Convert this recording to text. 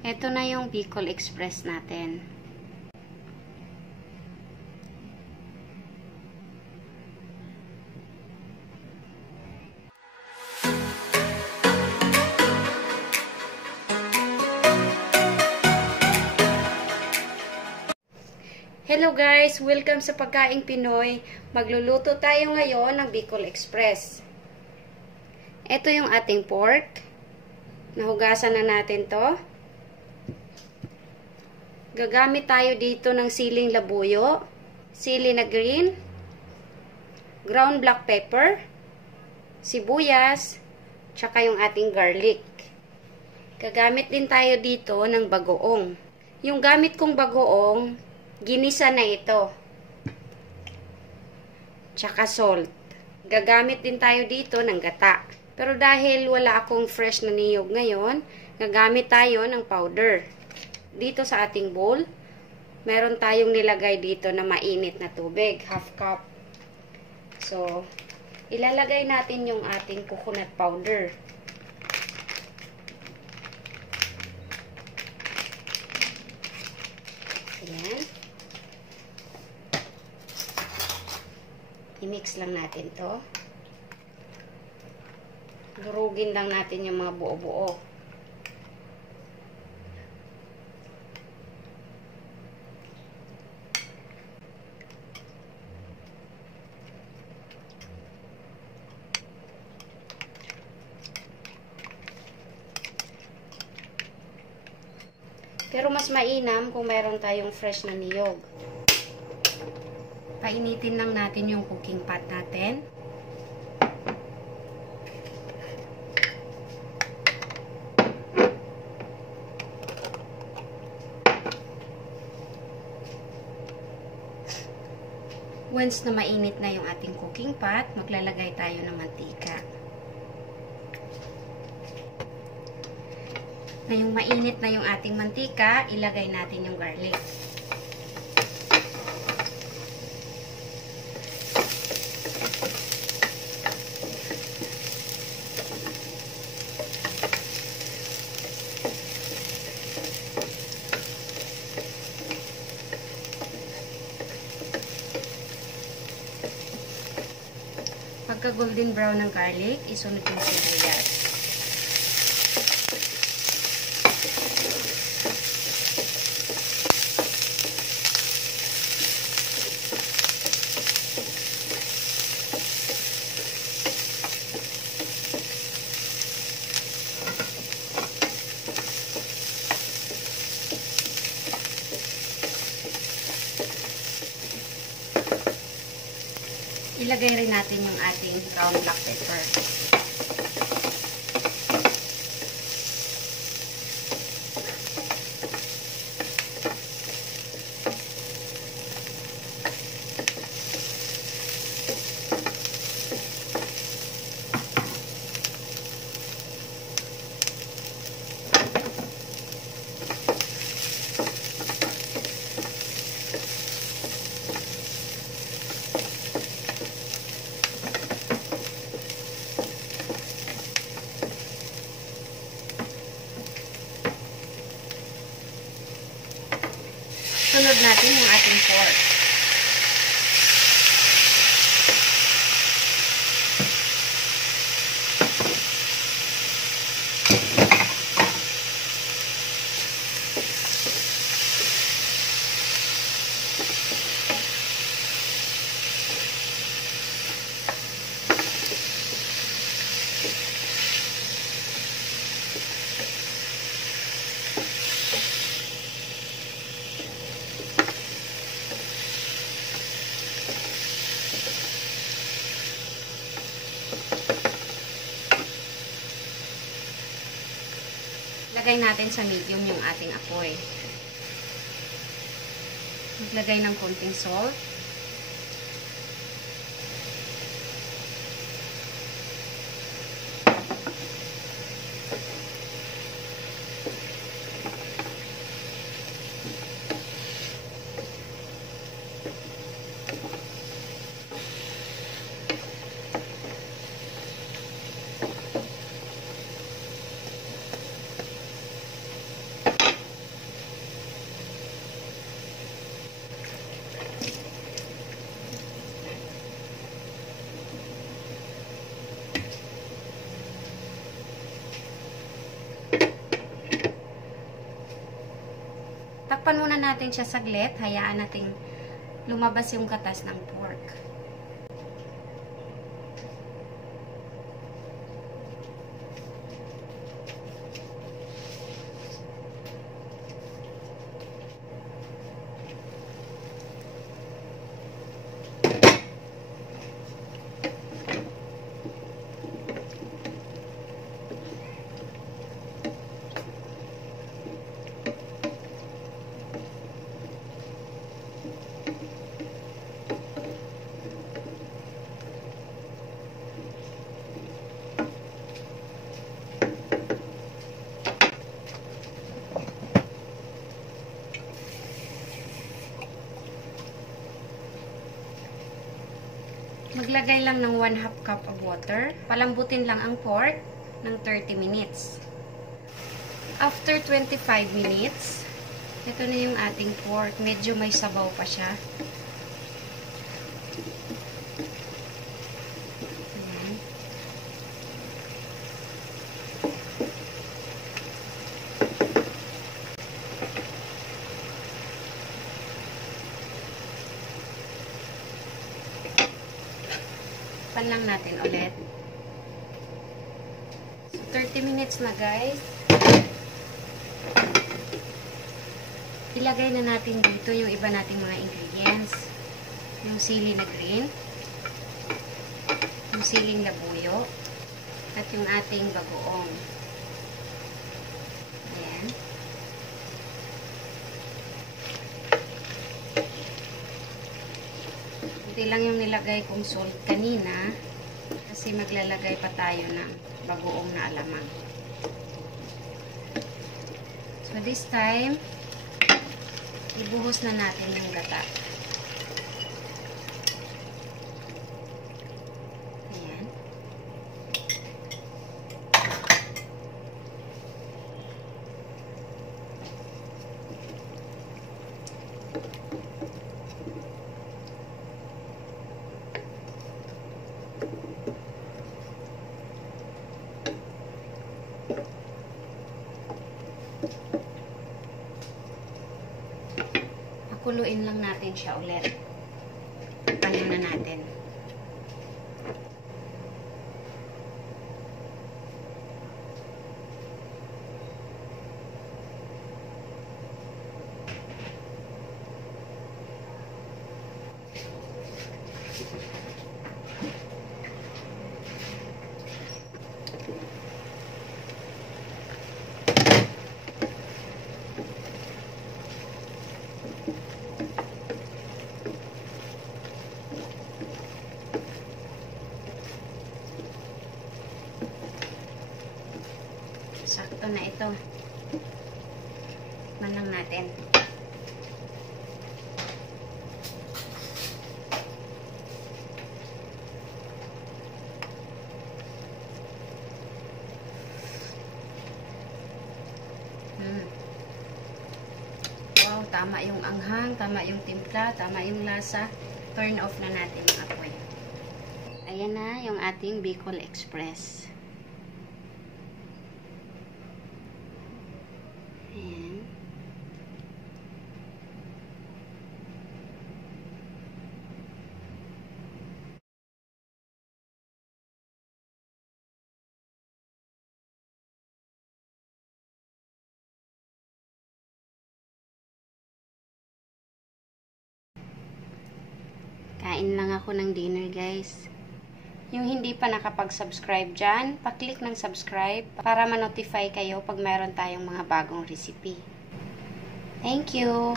Ito na yung Bicol Express natin. Hello guys! Welcome sa Pagkaing Pinoy. Magluluto tayo ngayon ng Bicol Express. Ito yung ating pork. Nahugasan na natin to. Gagamit tayo dito ng siling labuyo, sili na green, ground black pepper, sibuyas, tsaka yung ating garlic. Gagamit din tayo dito ng bagoong. Yung gamit kong bagoong, ginisa na ito. Tsaka salt. Gagamit din tayo dito ng gata. Pero dahil wala akong fresh na niyog ngayon, gagamit tayo ng powder. Dito sa ating bowl, meron tayong nilagay dito na mainit na tubig, half cup. So, ilalagay natin yung ating coconut powder. Ayan. I-mix lang natin to. Durugin lang natin yung mga buo-buo. Pero mas mainam kung meron tayong fresh na niyog. Painitin lang natin yung cooking pot natin. Once na mainit na yung ating cooking pot, maglalagay tayo ng mantika. Ngayong mainit na yung ating mantika, ilagay natin yung garlic. Pagka golden brown ng garlic, isunod yung sibuyas. Ilagay rin natin yung ating ground black pepper. Sunod natin yung ating pork. Lagay natin sa medium yung ating apoy. Maglagay ng konting salt. Takpan muna natin siya saglit. Hayaan nating lumabas yung katas ng pork. Maglagay lang ng 1/2 cup of water. Palambutin lang ang pork ng 30 minutes. After 25 minutes, ito na yung ating pork. Medyo may sabaw pa siya. Ayan. Pan lang natin ulit. So, 30 minutes na guys. Ilagay na natin dito yung iba nating mga ingredients. Yung sili na green, yung siling labuyo, at yung ating bagoong. Ayan. Hindi lang yung nilagay kong salt kanina kasi maglalagay pa tayo ng bagoong na alamang. So this time, ibuhos na natin yung gata. Ayan. Pakuluin lang natin siya ulit. Panin na natin. Sakto na ito. Manang natin. Wow, tama yung anghang, tama yung timpla, tama yung lasa. Turn off na natin yung apoy. Ayan na yung ating Bicol Express. Ayan. Kain lang ako ng dinner guys. Yung hindi pa nakapag-subscribe dyan, pa-click ng subscribe para ma-notify kayo pag meron tayong mga bagong recipe. Thank you!